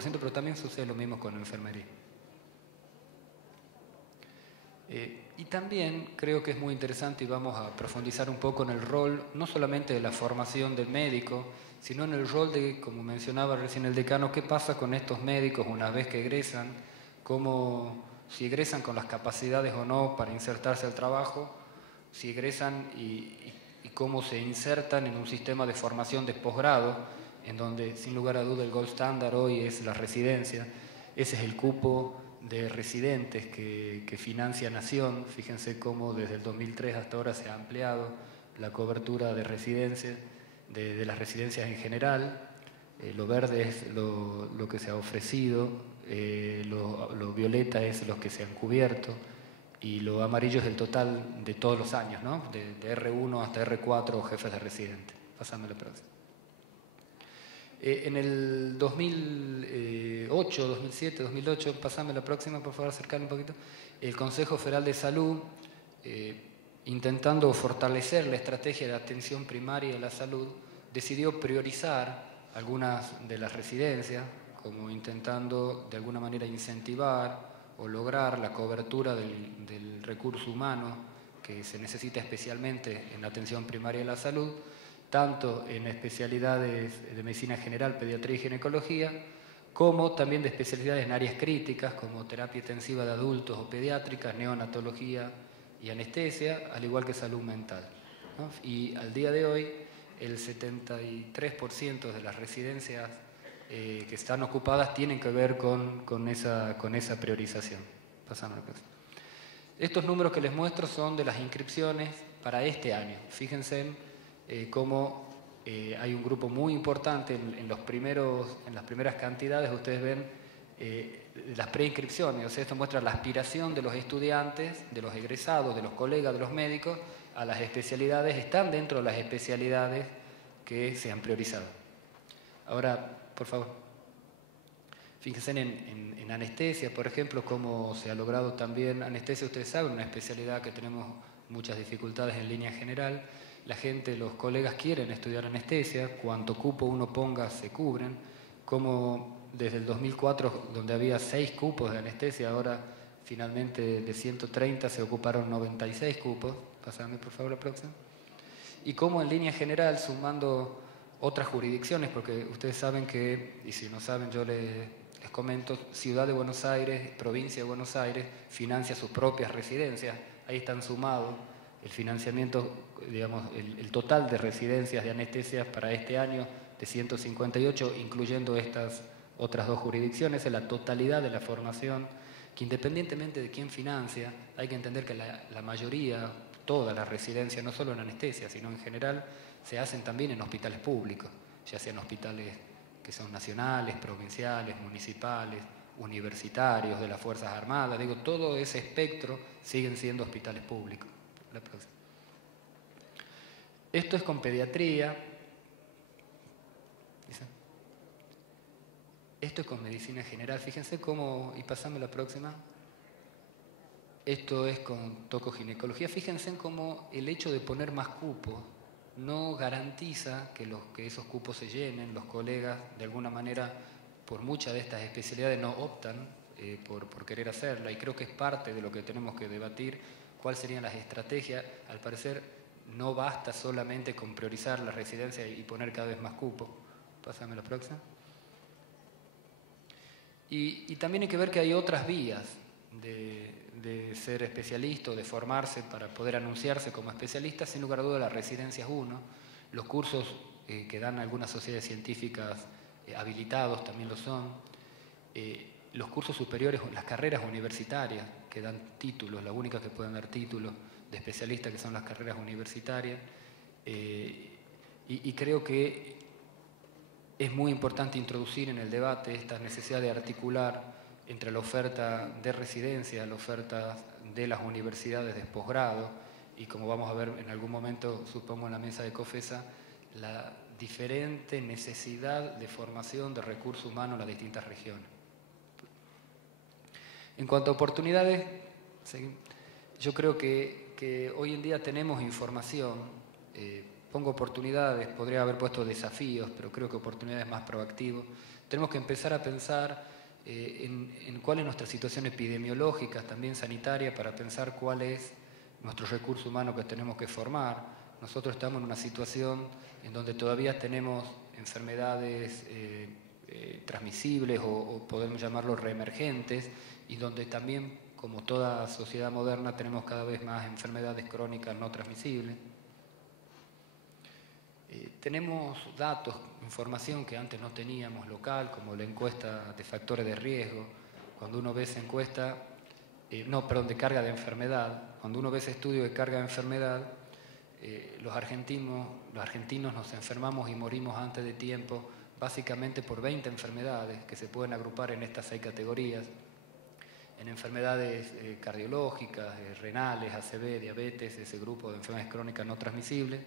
pero también sucede lo mismo con enfermería. Y también creo que es muy interesante, y vamos a profundizar un poco en el rol, no solamente de la formación del médico, sino en el rol de, como mencionaba recién el decano, qué pasa con estos médicos una vez que egresan, si egresan con las capacidades o no para insertarse al trabajo, si egresan y cómo se insertan en un sistema de formación de posgrado, en donde sin lugar a duda el gold standard hoy es la residencia. Ese es el cupo de residentes que financia Nación. Fíjense cómo desde el 2003 hasta ahora se ha ampliado la cobertura de residencias, de las residencias en general. Lo verde es lo que se ha ofrecido, lo violeta es lo que se han cubierto, y lo amarillo es el total de todos los años, ¿no? De R1 hasta R4 jefes de residente. Pasame la próxima. En el 2008, 2007, 2008, pasame la próxima, por favor, acercarme un poquito, el Consejo Federal de Salud, intentando fortalecer la estrategia de atención primaria de la salud, decidió priorizar algunas de las residencias, como intentando de alguna manera incentivar o lograr la cobertura del recurso humano que se necesita especialmente en la atención primaria de la salud, tanto en especialidades de medicina general, pediatría y ginecología, como también de especialidades en áreas críticas como terapia intensiva de adultos o pediátricas, neonatología y anestesia, al igual que salud mental, ¿no? Y al día de hoy, el 73% de las residencias que están ocupadas tienen que ver con esa priorización. Pasamos a la próxima. Estos números que les muestro son de las inscripciones para este año. Fíjense cómo hay un grupo muy importante en las primeras cantidades. Ustedes ven las preinscripciones, o sea, esto muestra la aspiración de los estudiantes, de los egresados, de los colegas, de los médicos a las especialidades. Están dentro de las especialidades que se han priorizado. Ahora, por favor, fíjense en anestesia, por ejemplo, cómo se ha logrado también. Anestesia, ustedes saben, una especialidad que tenemos muchas dificultades en línea general. La gente, los colegas quieren estudiar anestesia, cuanto cupo uno ponga se cubren, como desde el 2004, donde había 6 cupos de anestesia, ahora finalmente de 130 se ocuparon 96 cupos. Pásame por favor la próxima. Y como en línea general, sumando otras jurisdicciones, porque ustedes saben que, y si no saben yo les comento, Ciudad de Buenos Aires, Provincia de Buenos Aires, financia sus propias residencias. Ahí están sumados el financiamiento, digamos, el total de residencias de anestesia para este año de 158, incluyendo estas otras 2 jurisdicciones, es la totalidad de la formación, que independientemente de quién financia, hay que entender que la mayoría, todas las residencias, no solo en anestesia, sino en general, se hacen también en hospitales públicos, ya sean hospitales que son nacionales, provinciales, municipales, universitarios, de las Fuerzas Armadas. Digo, todo ese espectro siguen siendo hospitales públicos. La próxima. Esto es con pediatría. Esto es con medicina general. Fíjense cómo, y pasame la próxima. Esto es con tocoginecología. Fíjense en cómo el hecho de poner más cupos no garantiza que esos cupos se llenen. Los colegas, de alguna manera, por muchas de estas especialidades no optan por querer hacerla, y creo que es parte de lo que tenemos que debatir, cuáles serían las estrategias. Al parecer no basta solamente con priorizar la residencia y poner cada vez más cupos. Pásame la próxima. Y también hay que ver que hay otras vías de ser especialista o de formarse para poder anunciarse como especialista. Sin lugar a dudas, la residencia es uno. Los cursos que dan algunas sociedades científicas habilitados también lo son. Los cursos superiores, las carreras universitarias que dan títulos, las únicas que pueden dar títulos de especialista, que son las carreras universitarias. Y creo que es muy importante introducir en el debate esta necesidad de articular entre la oferta de residencia, la oferta de las universidades de posgrado, y como vamos a ver en algún momento, supongo en la mesa de COFESA, la diferente necesidad de formación de recursos humanos en las distintas regiones. En cuanto a oportunidades, yo creo que hoy en día tenemos información pongo oportunidades, podría haber puesto desafíos, pero creo que oportunidades más proactivo. Tenemos que empezar a pensar en cuál es nuestra situación epidemiológica, también sanitaria, para pensar cuál es nuestro recurso humano que tenemos que formar. Nosotros estamos en una situación en donde todavía tenemos enfermedades transmisibles o podemos llamarlo reemergentes, y donde también, como toda sociedad moderna, tenemos cada vez más enfermedades crónicas no transmisibles. Tenemos datos, información que antes no teníamos local, como la encuesta de factores de riesgo. Cuando uno ve esa encuesta, de carga de enfermedad, cuando uno ve ese estudio de carga de enfermedad, los argentinos nos enfermamos y morimos antes de tiempo, básicamente por 20 enfermedades que se pueden agrupar en estas 6 categorías. En enfermedades cardiológicas, renales, ACV, diabetes, ese grupo de enfermedades crónicas no transmisibles.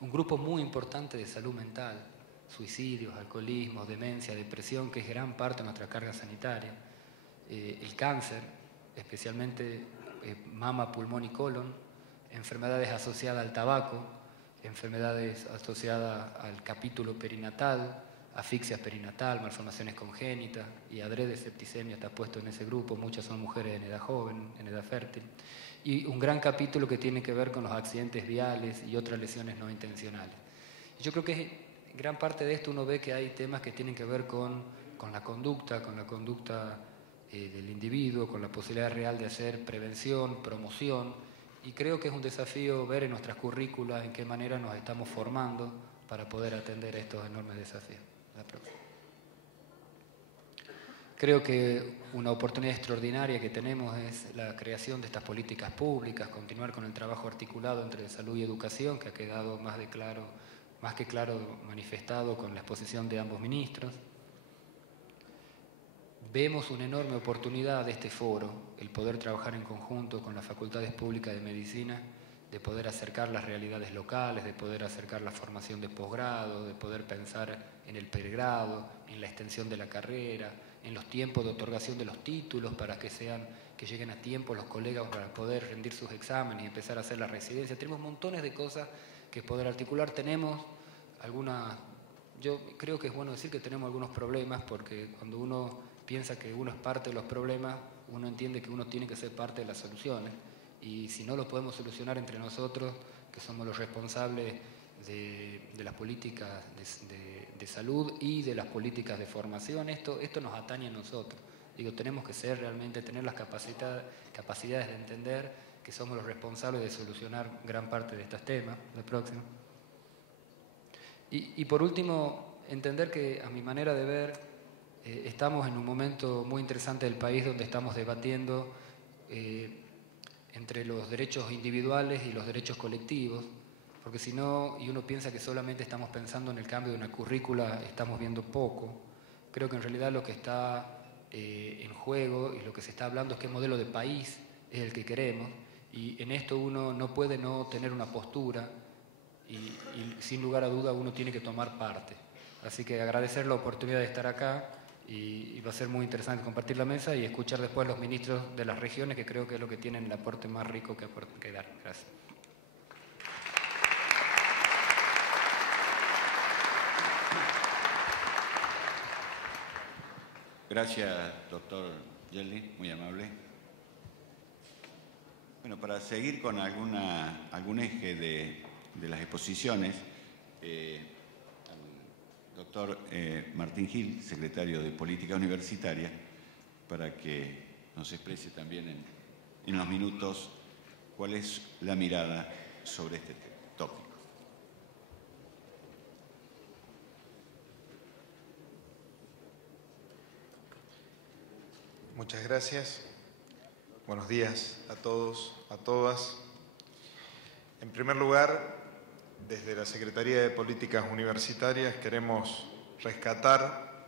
Un grupo muy importante de salud mental, suicidios, alcoholismo, demencia, depresión, que es gran parte de nuestra carga sanitaria. El cáncer, especialmente mama, pulmón y colon, enfermedades asociadas al tabaco, enfermedades asociadas al capítulo perinatal, asfixia perinatal, malformaciones congénitas, y adrede septicemia está puesto en ese grupo. Muchas son mujeres en edad joven, en edad fértil. Y un gran capítulo que tiene que ver con los accidentes viales y otras lesiones no intencionales. Yo creo que gran parte de esto uno ve que hay temas que tienen que ver con la conducta del individuo, con la posibilidad real de hacer prevención, promoción, y creo que es un desafío ver en nuestras currículas en qué manera nos estamos formando para poder atender estos enormes desafíos. La próxima. Creo que una oportunidad extraordinaria que tenemos es la creación de estas políticas públicas, continuar con el trabajo articulado entre salud y educación, que ha quedado más que claro manifestado con la exposición de ambos ministros. Vemos una enorme oportunidad de este foro, el poder trabajar en conjunto con las facultades públicas de medicina, de poder acercar las realidades locales, de poder acercar la formación de posgrado, de poder pensar en el pregrado, en la extensión de la carrera, en los tiempos de otorgación de los títulos para que lleguen a tiempo los colegas para poder rendir sus exámenes y empezar a hacer la residencia. Tenemos montones de cosas que poder articular. Yo creo que es bueno decir que tenemos algunos problemas, porque cuando uno piensa que uno es parte de los problemas, uno entiende que uno tiene que ser parte de las soluciones. Y si no lo podemos solucionar entre nosotros, que somos los responsables de las políticas de salud y de las políticas de formación, esto nos atañe a nosotros. Tenemos que tener las capacidades de entender que somos los responsables de solucionar gran parte de estos temas. La próxima. Y por último, entender que, a mi manera de ver, estamos en un momento muy interesante del país donde estamos debatiendo entre los derechos individuales y los derechos colectivos, porque si no, y uno piensa que solamente estamos pensando en el cambio de una currícula, estamos viendo poco. Creo que en realidad lo que está en juego y lo que se está hablando es qué modelo de país es el que queremos, y en esto uno no puede no tener una postura, y sin lugar a duda uno tiene que tomar parte. Así que agradecer la oportunidad de estar acá, y va a ser muy interesante compartir la mesa y escuchar después a los ministros de las regiones, que creo que es lo que tienen el aporte más rico que dar. Gracias. Gracias, doctor Gelli, muy amable. Bueno, para seguir con algún eje de las exposiciones, al doctor Martín Gil, secretario de Política Universitaria, para que nos exprese también en los minutos cuál es la mirada sobre este tópico. Muchas gracias. Buenos días a todos, a todas. En primer lugar, desde la Secretaría de Políticas Universitarias queremos rescatar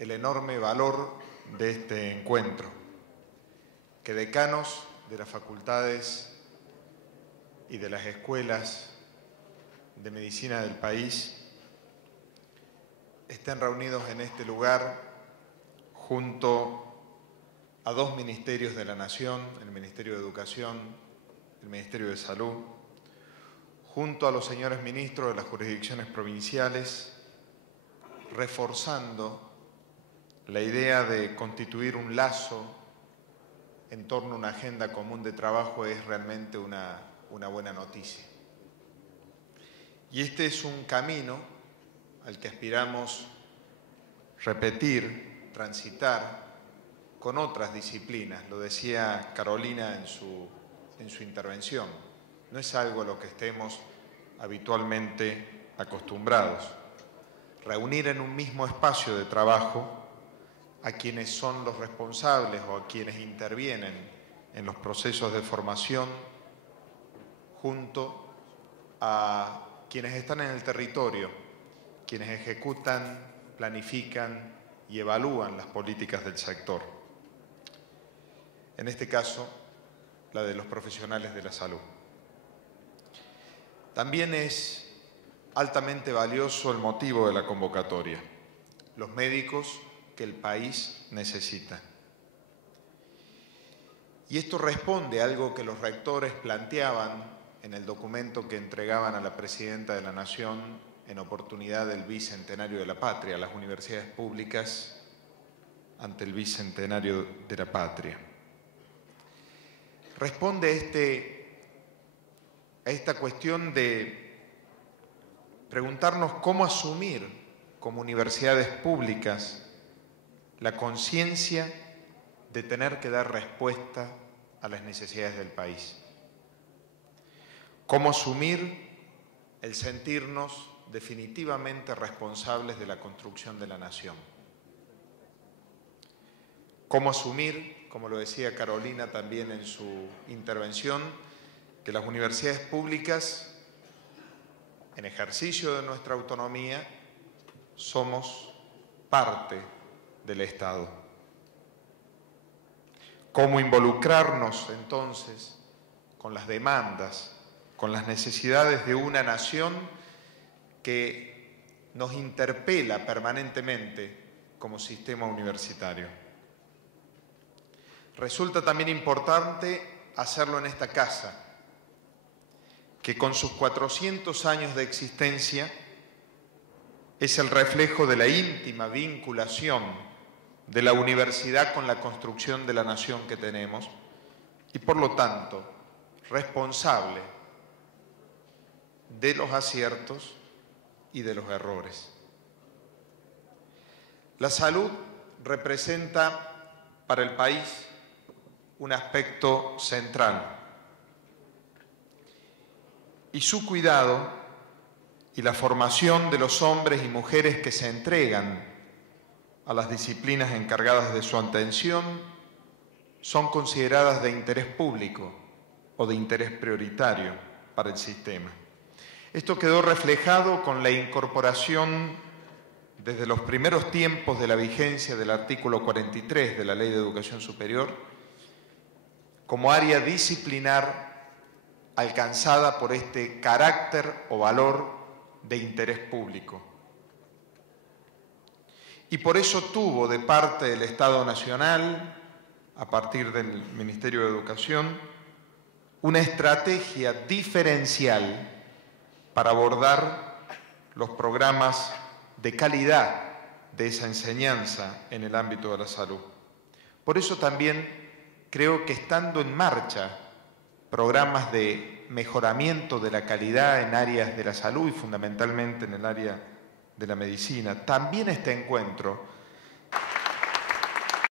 el enorme valor de este encuentro, que decanos de las facultades y de las escuelas de medicina del país estén reunidos en este lugar junto a dos ministerios de la Nación, el Ministerio de Educación, el Ministerio de Salud, junto a los señores ministros de las jurisdicciones provinciales, reforzando la idea de constituir un lazo en torno a una agenda común de trabajo, es realmente una buena noticia. Y este es un camino al que aspiramos repetir, transitar con otras disciplinas. Lo decía Carolina en su intervención. No es algo a lo que estemos habitualmente acostumbrados. Reunir en un mismo espacio de trabajo a quienes son los responsables o a quienes intervienen en los procesos de formación, junto a quienes están en el territorio, quienes ejecutan, planifican y evalúan las políticas del sector. En este caso, la de los profesionales de la salud. También es altamente valioso el motivo de la convocatoria, los médicos que el país necesita. Y esto responde a algo que los rectores planteaban en el documento que entregaban a la Presidenta de la Nación en oportunidad del Bicentenario de la Patria, las universidades públicas ante el Bicentenario de la Patria. Responde a esta cuestión de preguntarnos cómo asumir como universidades públicas la conciencia de tener que dar respuesta a las necesidades del país. Cómo asumir el sentirnos definitivamente responsables de la construcción de la nación. Cómo asumir, como lo decía Carolina también en su intervención, que las universidades públicas, en ejercicio de nuestra autonomía, somos parte del Estado. Cómo involucrarnos entonces con las demandas, con las necesidades de una nación que nos interpela permanentemente como sistema universitario. Resulta también importante hacerlo en esta casa, que con sus 400 años de existencia es el reflejo de la íntima vinculación de la universidad con la construcción de la nación que tenemos y, por lo tanto, responsable de los aciertos y de los errores. La salud representa para el país un aspecto central y su cuidado y la formación de los hombres y mujeres que se entregan a las disciplinas encargadas de su atención son consideradas de interés público o de interés prioritario para el sistema. Esto quedó reflejado con la incorporación desde los primeros tiempos de la vigencia del artículo 43 de la Ley de Educación Superior como área disciplinar alcanzada por este carácter o valor de interés público. Y por eso tuvo de parte del Estado Nacional, a partir del Ministerio de Educación, una estrategia diferencial para abordar los programas de calidad de esa enseñanza en el ámbito de la salud. Por eso también creo que estando en marcha programas de mejoramiento de la calidad en áreas de la salud y fundamentalmente en el área de la medicina, también este encuentro